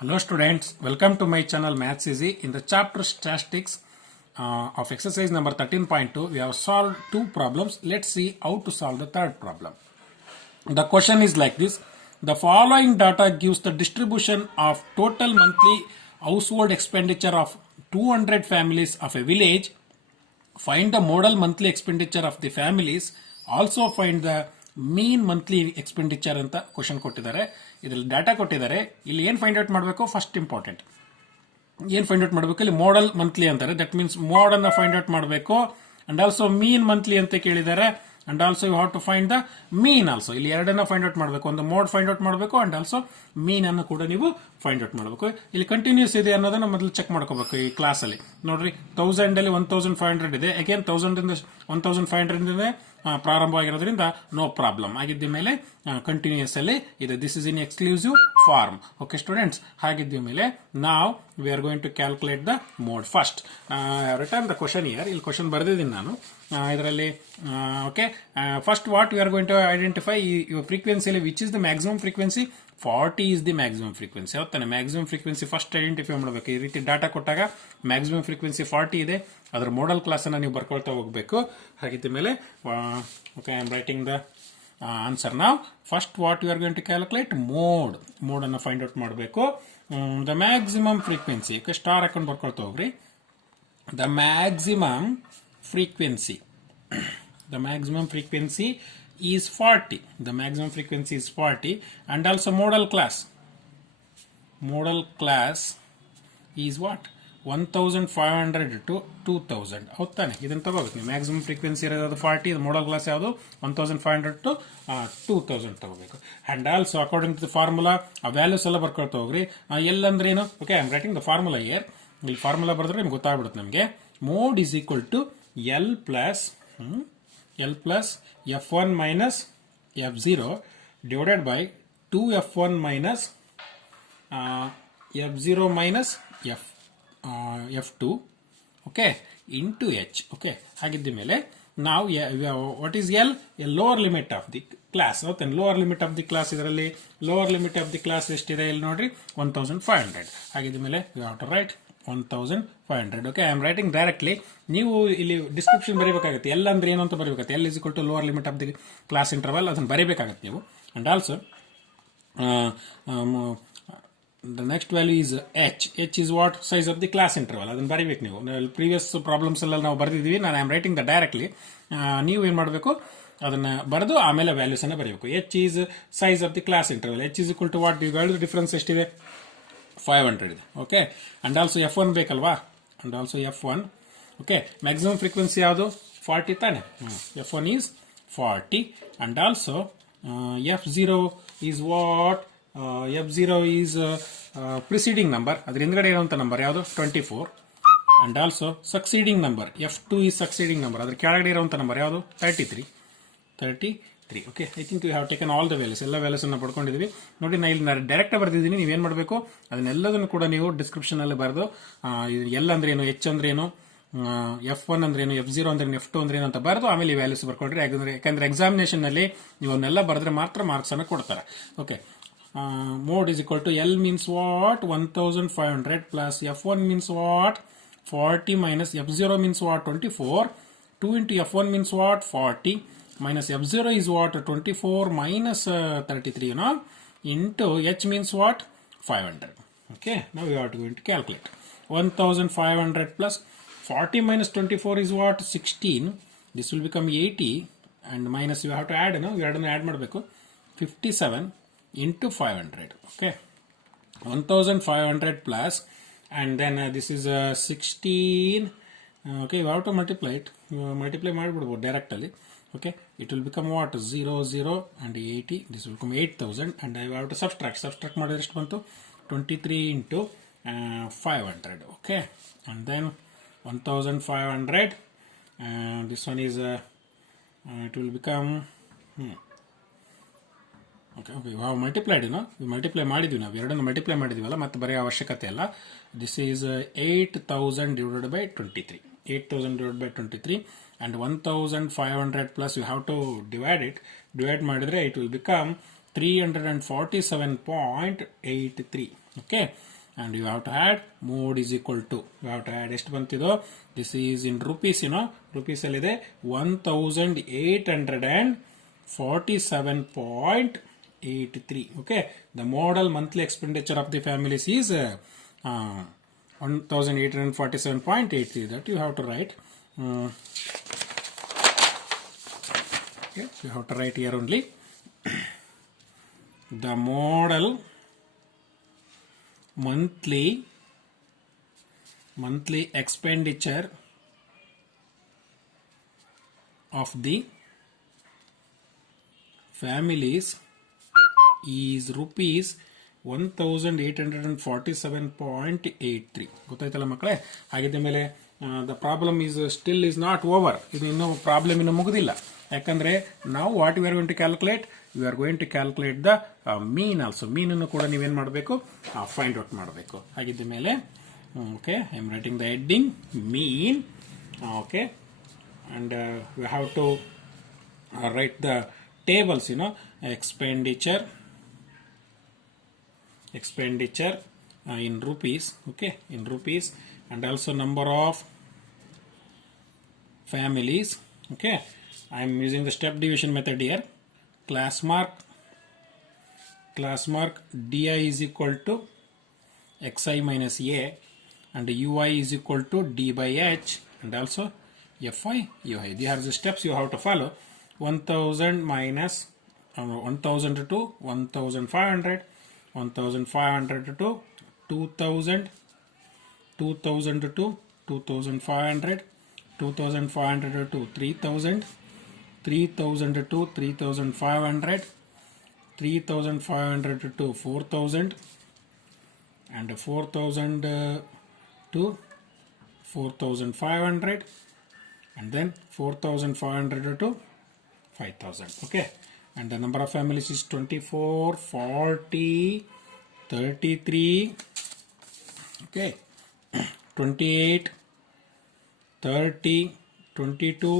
Hello students, welcome to my channel Maths Easy. In the chapter Statistics of exercise number 13.2, we have solved two problems. Let's see how to solve the third problem. The question is like this. The following data gives the distribution of total monthly household expenditure of 200 families of a village. Find the modal monthly expenditure of the families. Also find the mean monthly expenditure ಅಂತ question ಕೊಟ್ಟಿದ್ದಾರೆ. ಇದರಲ್ಲಿ data ಕೊಟ್ಟಿದ್ದಾರೆ. ಇಲ್ಲಿ ಏನು find out ಮಾಡಬೇಕು? First important ಏನು find out ಮಾಡಬೇಕು? ಇಲ್ಲಿ ಮೋಡಲ್ ಮಂತ್ಲಿ ಅಂತಾರೆ. ದಟ್ ಮೀನ್ಸ್ ಮೋಡ್ ಅನ್ನ ಫೈಂಡ್ ಔಟ್ ಮಾಡಬೇಕು. ಅಂಡ್ ಆಲ್ಸೋ ಮೀನ್ ಮಂತ್ಲಿ ಅಂತ ಕೇಳಿದ್ದಾರೆ. And also you have to find the mean also. ಇಲ್ಲಿ ಎರಡನ್ನ ಫೈಂಡ್ ಔಟ್ ಮಾಡಬೇಕು. ಒಂದು ಮೋಡ್ ಫೈಂಡ್ ಔಟ್ ಮಾಡಬೇಕು ಅಂಡ್ ಆಲ್ಸೋ ಮೀನ್ ಅನ್ನು ಕೂಡ ನೀವು ಫೈಂಡ್ ಔಟ್ ಮಾಡಬೇಕು. ಇಲ್ಲಿ ಕಂಟಿನ್ಯೂಸ್ ಇದೆ ಅನ್ನೋದನ್ನ ಮೊದಲು ಚೆಕ್ ಮಾಡ್ಕೋಬೇಕು. ಈ ಕ್ಲಾಸ್ ಅಲ್ಲಿ ನೋಡ್ರಿ 1000 ಅಲ್ಲಿ 1500 ಇದೆ. ಅಗೇನ್ 1000 ಇಂದ 1500 ಪ್ರಾರಂಭವಾಗಿರೋದ್ರಿಂದ ನೋ ಪ್ರಾಬ್ಲಮ್ ಆಗಿದ್ದ ಮೇಲೆ ಕಂಟಿನ್ಯೂಸ್ ಅಲ್ಲಿ ಇದೆ. This is in exclusive form. Okay students, ಹಾಗಿದ್ದ ಮೇಲೆ ನಾವು we are going to calculate the mode. First written the question here. ಇಲ್ಲಿ ಕ್ವಶನ್ ಬರೆದಿದ್ದೀನಿ ನಾನು ಇದರಲ್ಲಿ. Okay, first what we are going to identify ಫ್ರೀಕ್ವೆನ್ಸಿಯಲ್ಲಿ which is the maximum frequency. 40 is the maximum frequency. ಹೌದಾನೆ? ಮ್ಯಾಕ್ಸಿಮಮ್ ಫ್ರೀಕ್ವೆನ್ಸಿ ಫಸ್ಟ್ ಐಡೆಂಟಿಫೈ ಮಾಡಬೇಕು. ಈ ರೀತಿ ಡಾಟಾ ಕೊಟ್ಟಾಗ ಮ್ಯಾಕ್ಸಿಮಮ್ ಫ್ರೀಕ್ವೆನ್ಸಿ 40 ಇದೆ. ಅದರ ಮೋಡಲ್ ಕ್ಲಾಸ್ ಅನ್ನ ನೀವು ಬರ್ಕೊಳ್ತಾ ಹೋಗಬೇಕು. ಹಾಗಿದ್ದ ಮೇಲೆ okay, I am writing the answer now. First what you are going to calculate mode. Mode ಅನ್ನ ಫೈಂಡ್ ಔಟ್ ಮಾಡಬೇಕು. ದ ಮ್ಯಾಕ್ಸಿಮಮ್ ಫ್ರೀಕ್ವೆನ್ಸಿ ಸ್ಟಾರ್ ಹಾಕೊಂಡು ಬರ್ಕೊಳ್ತಾ ಹೋಗ್ರಿ. The maximum frequency is 40. The maximum frequency is 40. And also modal class. Modal class is what? 1500 to 2000. ಹೌದಾನೆ? ಇದನ್ನು ತಗೋಬೇಕು ನೀವು. Maximum frequency ಇರೋದು 40. ಮೋಡಲ್ ಕ್ಲಾಸ್ ಯಾವುದು? 1500 to 2000 ತಗೋಬೇಕು. And also according to the formula ಆ ವ್ಯಾಲ್ಯೂಸ್ ಎಲ್ಲ ಬರ್ಕೊಳ್ತಾ ಹೋಗ್ರಿ. ಎಲ್ ಅಂದ್ರೆ ಏನು? Okay, I am writing the formula here. ಇಲ್ಲಿ ಫಾರ್ಮುಲಾ ಬರೆದ್ರೆ ನಿಮ್ಗೆ ಗೊತ್ತಾಗ್ಬಿಡುತ್ತೆ ನಮಗೆ. Mode is equal to L plus f1 minus f0 divided by 2f1 minus f0 minus f2 okay into h. okay, ಹಾಗಿದ್ದ ಮೇಲೆ ನಾವು what is L? A lower limit of the class. ಹೌದಾ? Lower limit of the class. ಇದರಲ್ಲಿ lower limit of the class ಎಷ್ಟಿದೆ ಇಲ್ಲಿ ನೋಡ್ರಿ, 1500. ಹಾಗಿದ್ದ ಮೇಲೆ you have to write 1500. Okay, I am writing directly. ನೀವು ಇಲ್ಲಿ ಡಿಸ್ಕ್ರಿಪ್ಷನ್ ಬರೀಬೇಕಾಗುತ್ತೆ. ಎಲ್ ಅಂದ್ರೆ ಏನು ಅಂತ ಬರೀಬೇಕಾಗುತ್ತೆ. L is equal to lower limit of the class interval. ಅದನ್ನು ಬರೀಬೇಕಾಗುತ್ತೆ ನೀವು. And also the next value is H is what? Size of the class interval. ಅದನ್ನು ಬರೀಬೇಕು ನೀವು. ಪ್ರೀವಿಯಸ್ ಪ್ರಾಬ್ಲಮ್ಸ್ ಎಲ್ಲ ನಾವು ಬರೆದಿದ್ದೀವಿ. ನಾನು I am writing the directly. ನೀವು ಏನು ಮಾಡಬೇಕು? ಅದನ್ನ ಬರೆದು ಆಮೇಲೆ ವ್ಯಾಲ್ಯೂಸ್ ಅನ್ನ ಬರೀಬೇಕು. H is size of the class interval. H is equal to what? ಈಗ ಡಿಫರೆನ್ಸ್ ಎಷ್ಟಿದೆ? 500 ಇದೆ. ಓಕೆ, ಅಂಡ್ ಆಲ್ಸೋ F1 ಬೇಕಲ್ವಾ? And also F1. Okay, maximum frequency ಯಾವುದು? 40 ತಾನೆ? F1 is 40. And also F0 is what? F0 is preceding number. ಅದ್ರ ಹಿಂದ್ಗಡೆ ಇರುವಂತ number ಯಾವುದು? 24. And also succeeding number F2 is succeeding number. ಅದ್ರ ಕೆಳಗಡೆ ಇರುವಂತ ನಂಬರ್ ಯಾವುದು? 33. Okay, I think you have taken all the values. ಎಲ್ಲ ವ್ಯಾಲ್ಯೂಸ್ ಅನ್ನು ಪಡ್ಕೊಂಡಿದ್ದೀವಿ ನೋಡಿ. ನಾನು ಇಲ್ಲಿ ಡೈರೆಕ್ಟ್ ಬರ್ದಿದ್ದೀನಿ. ನೀವೇನು ಮಾಡಬೇಕು? ಅದನ್ನೆಲ್ಲದನ್ನು ಕೂಡ ನೀವು ಡಿಸ್ಕ್ರಿಪ್ಷನ್ ಅಲ್ಲಿ ಬರೆದು ಎಲ್ ಅಂದ್ರೆ ಏನು, ಎಚ್ ಅಂದ್ರೆ ಏನು, F1 ಅಂದ್ರೆ ಏನು, F0 ಅಂದ್ರೆ ಏನು, F2 ಅಂದ್ರೆ ಏನು ಅಂತ ಬರೆದು ಆಮೇಲೆ ಈ ವ್ಯಾಲ್ಯೂಸ್ ಬರ್ಕೊಡ್ರಿ. ಯಾಕಂದ್ರೆ ಎಕ್ಸಾಮಿನೇಷನ್ ನಲ್ಲಿ ನೀವು ಅವನ್ನೆಲ್ಲ ಬರೆದ್ರೆ ಮಾತ್ರ ಮಾರ್ಕ್ಸ್ ಅನ್ನು ಕೊಡ್ತಾರೆ. Okay, mode is equal to L means what? 1500 plus F1 means what? 40 minus F0 means what? 24. 2 into F1 means what? 40 minus F0 is what? 24 minus 33, you know, into H means what? 500. Okay, now we are going to calculate. 1500 plus 40 minus 24 is what? 16. This will become 80 and minus you have to add, no? You have to add ಮಾಡಬೇಕು. 57 into 500. Okay, 1500 plus and then this is 16. Okay, you have to multiply it. Multiply ಮಾಡಿಬಿಡ್ಬೋದು direct ಅಲ್ಲಿ. Okay, it will become what? 0 0 and 80. This will become 8000 and I have to subtract ಮಾಡಿದ್ರೆ ಎಷ್ಟು ಬಂತು? 23 into 500. Okay, and then 1500 and this one is it will become okay, you have multiplied, you know, multiply ಮಾಡಿದ್ವಿ ನಾವು. ಎರಡನ್ನು ಮಲ್ಟಿಪ್ಲೈ ಮಾಡಿದ್ವಲ್ಲ, ಮತ್ತೆ ಬರೆಯೋ ಅವಶ್ಯಕತೆ ಇಲ್ಲ. This is 8000 divided by 23. 8000 divided by 23 and 1500 plus you have to divide it. Divide ಮಾಡಿದ್ರೆ it will become 347.83. Okay, and you have to add mode is equal to, you have to add ಎಷ್ಟು ಬಂತಿದು, this is in rupees, rupees ಅಲ್ಲಿದೆ 1847.83. Okay, the model monthly expenditure of the families is 1847.83. that you have to write. Okay, you have to write here only. The model monthly expenditure of the families is rupees 1847.83. ಗೊತ್ತಾಯ್ತಲ್ಲ ಮಕ್ಕಳೇ? ಹಾಗಿದ್ದ ಮೇಲೆ the problem still is not over. ಇದು ಇನ್ನೂ problem ಇನ್ನೂ ಮುಗುದಿಲ್ಲ. ಯಾಕಂದ್ರೆ ನಾವು what we are going to calculate, you are going to calculate the mean also. ಮೀನನ್ನು ಕೂಡ ನೀವೇನು ಮಾಡಬೇಕು, ಫೈಂಡ್ ಔಟ್ ಮಾಡಬೇಕು. ಹಾಗಿದ್ದ ಮೇಲೆ okay, I am writing the heading mean. Okay, and we have to write the tables, expenditure in rupees. Okay, in rupees, and also number of families. Okay, I am using the step division method here. Class mark di is equal to xi minus a, and ui is equal to d by h, and also fi ui. These are the steps you have to follow. 1000 minus 1000 to 1500, 1500 to 2000, 2000 to 2500, 2500 to 3000, 3000 to 3500, 3500 to 4000, and 4000 to 4500, and then 4500 to 5000. Okay, and the number of families is 24, 40, 33, okay, 28, 30, 22,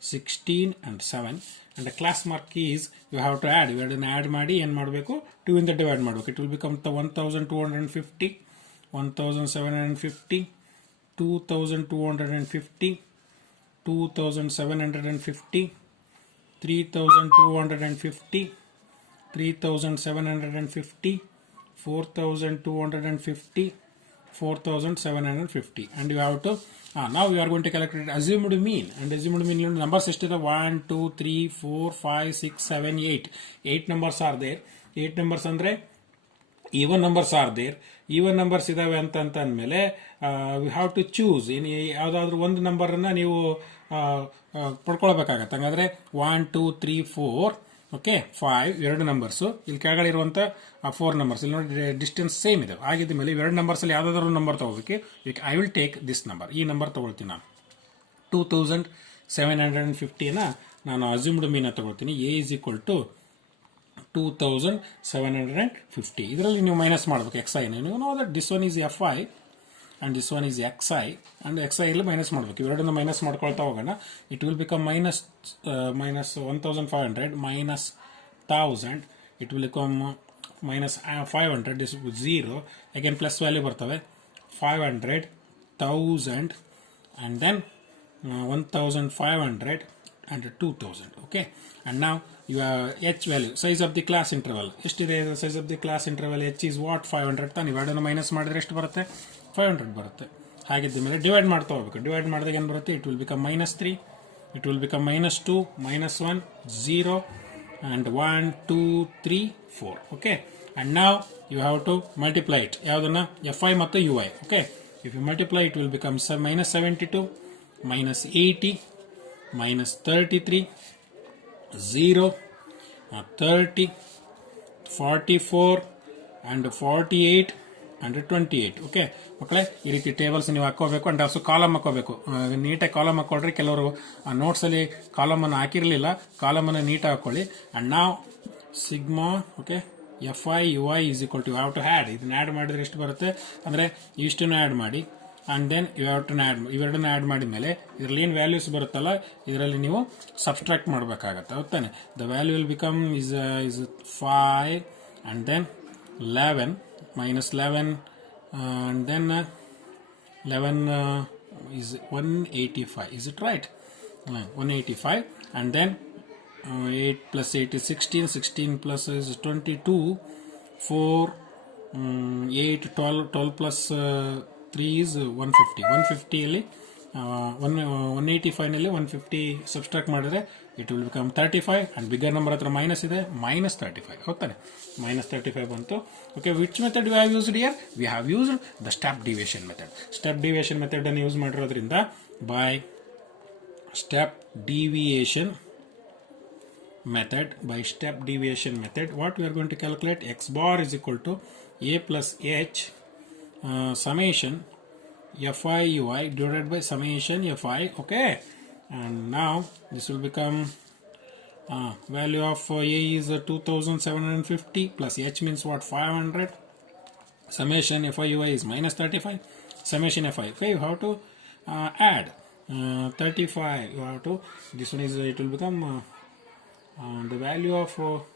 16, and 7. And the class mark is, you have to add, ಮಾಡಿ ಏನು ಮಾಡಬೇಕು, 2 ಇಂದ ಡಿವೈಡ್ ಮಾಡಬೇಕು. It will become the 1250, 1750, 2250, 2750, 3250, 3750, 4250, 4750. And you have to now we are going to calculate assumed mean. And assumed mean numbers ಎಷ್ಟಿದೆ, 1 2 3 4 5 6 7 8 numbers are there. 8 numbers ಅಂದ್ರೆ even numbers are there. even numbers ಇದಾವೆ ಅಂತ ಅಂದಮೇಲೆ we have to choose. ಯಾವುದಾದ್ರೂ ಒಂದು ನಂಬರ್ ಅನ್ನ ನೀವು ಪಡ್ಕೊಳ್ಬೇಕಾಗತ್ತೆ. ಹಂಗಾದ್ರೆ 1 2 3 4, ಓಕೆ, 5 ಎರಡು ನಂಬರ್ಸ್. ಇಲ್ಲಿ ಕೆಳಗಡೆ ಇರುವಂತ 4 ನಂಬರ್ಸ್, ಇಲ್ಲಿ ನೋಡಿ ಡಿಸ್ಟೆನ್ಸ್ ಸೇಮ್ ಇದೆ. ಆಗಿದ್ದ ಮೇಲೆ ಎರಡು ನಂಬರ್ಸ್ ಅಲ್ಲಿ ಯಾವ್ದಾದ್ರು ನಂಬರ್ ತಗೋಬೇಕು. I will take this number, ಈ ನಂಬರ್ ತಗೊಳ್ತೀನಿ ನಾನು. 2750 ನಾನು ಅಸ್ಯೂಮ್ಡ್ ಮೀನ್ ತಗೊಳ್ತೀನಿ. A is equal to 2750. ಇದರಲ್ಲಿ ನೀವು ಮೈನಸ್ ಮಾಡಬೇಕು xi. ನೀವು know that this one is fi and this one is xi, and xi ಇಲ್ಲಿ ಮೈನಸ್ ಮಾಡಬೇಕು. ಇವೆರಡನ್ನು ಮೈನಸ್ ಮಾಡ್ಕೊಳ್ತಾ ಹೋಗೋಣ. ಇಟ್ ವಿಲ್ ಬಿಕಮ್ minus 1500 minus 1000, it will become minus 500. this is 0 again, plus value ಬರ್ತವೆ 500, 1000, and then 1500 and 2000. okay, and now your h value, size of the class interval ಎಷ್ಟಿದೆ? size of the class interval h is what, 500 ತಾನೆ. ಇವೆರಡನ್ನು ಮೈನಸ್ ಮಾಡಿದ್ರೆ ಎಷ್ಟು ಬರುತ್ತೆ? 500 ಬರುತ್ತೆ. ಹಾಗಿದ್ದ ಮೇಲೆ ಡಿವೈಡ್ ಮಾಡ್ತಾ ಹೋಗ್ಬೇಕು. ಡಿವೈಡ್ ಮಾಡಿದಾಗ ಏನು ಬರುತ್ತೆ? It will become -3, it will become -2, -1, 0, and 1 2 3 4. Okay, and ನಾವ್ you have to multiply it. ಯಾವುದನ್ನ? fi ಮತ್ತು ui. Okay, if you multiply it will become -72, -80, -33, 0, 30, 44, and 48, and 28. ಓಕೆ ಮಕ್ಕಳೇ, ಈ ರೀತಿ ಟೇಬಲ್ಸ್ ನೀವು ಹಾಕೋಬೇಕು. ಅಂಡ್ ಆಲ್ಸೋ ಕಾಲಮ್ ಹಾಕೋಬೇಕು. ನೀಟಾಗಿ ಕಾಲಮ್ ಹಾಕೊಳ್ರಿ. ಕೆಲವರು ನೋಟ್ಸ್ ಅಲ್ಲಿ ಕಾಲಮ್ ಅನ್ನು ಹಾಕಿರಲಿಲ್ಲ, ಕಾಲಮ್ ಅನ್ನು ನೀಟಾಗಿ ಹಾಕೊಳ್ಳಿ. ಅಂಡ್ ನಾವು sigma, okay, fi ui is equal to, you have to add. ಇದನ್ನ ಆ್ಯಡ್ ಮಾಡಿದ್ರೆ ಎಷ್ಟು ಬರುತ್ತೆ ಅಂದ್ರೆ ಇಷ್ಟನ್ನು ಆ್ಯಡ್ ಮಾಡಿ. And then you have to add, ಇವೆರಡನ್ನ ಆ್ಯಡ್ ಮಾಡಿದ ಮೇಲೆ ಇದರಲ್ಲಿ ಏನು ವ್ಯಾಲ್ಯೂಸ್ ಬರುತ್ತಲ್ಲ ಇದರಲ್ಲಿ ನೀವು ಸಬ್ಸ್ಟ್ರಾಕ್ಟ್ ಮಾಡಬೇಕಾಗತ್ತೆ. ಹೌದಾನೆ? The value will become is 5 and then 11 minus 11, and then 11 is 185, is it right? 185, and then 8 plus 8 is 16, 16 plus is 22, 4, 8, 12, 12 plus 3 is 150. 150 ಅಲ್ಲಿ 185 ನಲ್ಲಿ 150 ಸಬ್ಸ್ಟ್ರಾಕ್ಟ್ ಮಾಡಿದ್ರೆ it will become 35, and bigger number ಹತ್ರ ಮೈನಸ್ ಇದೆ, minus 35, ಹೌದಾನೆ? minus 35 ಬಂತು. Okay, which method we have used here? We have used the step deviation method. Step deviation method ಅನ್ನು ಯೂಸ್ ಮಾಡಿರೋದ್ರಿಂದ by step deviation method, what we are going to calculate? X bar is equal to a plus h summation fi ui divided by summation fi. Okay, and now this will become value of a is 2750 plus h means what? 500. Summation fi ui is minus 35. Summation fi, okay, you have to add 35. You have to, this one is, it will become the value of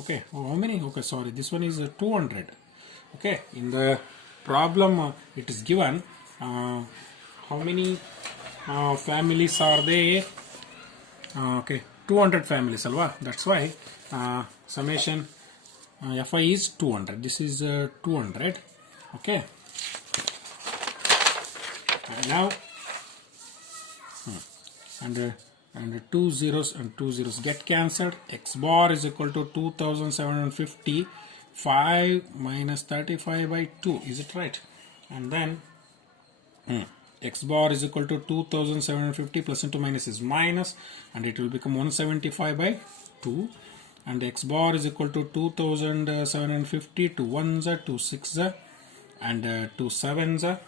okay, how many? Okay, sorry, this one is 200. Okay, in the problem it is given how many families are there? Okay, 200 families alwa, that's why summation fi is 200. This is 200. Okay, and now and 2 zeros and 2 zeros get cancelled. X bar is equal to 2750, 5 minus 35 by 2, is it right? And then x bar is equal to 2750 plus into minus is minus, and it will become 175 by 2, and x bar is equal to 2750, 2 1s are 2 6s are, and 2 7s are,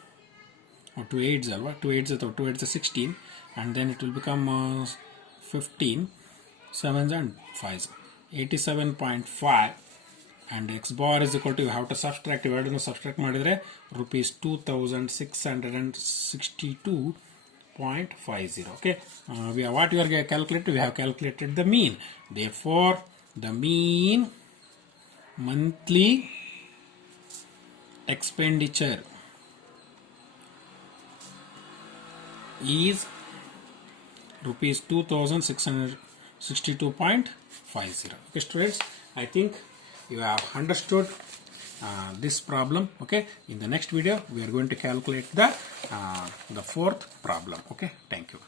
or 2 8s are, 2 8s are, 2 8s are 16, and then it will become 15, 7s and 5s, 87.5, and x bar is equal to, you have to subtract, subtract ಮಾಡಿದ್ರೆ rupees 2662.50. okay, what we are calculated? We have calculated the mean. Therefore the mean monthly expenditure is rupees 2662.50. okay students, I think you have understood this problem. Okay, in the next video we are going to calculate the fourth problem. Okay, thank you.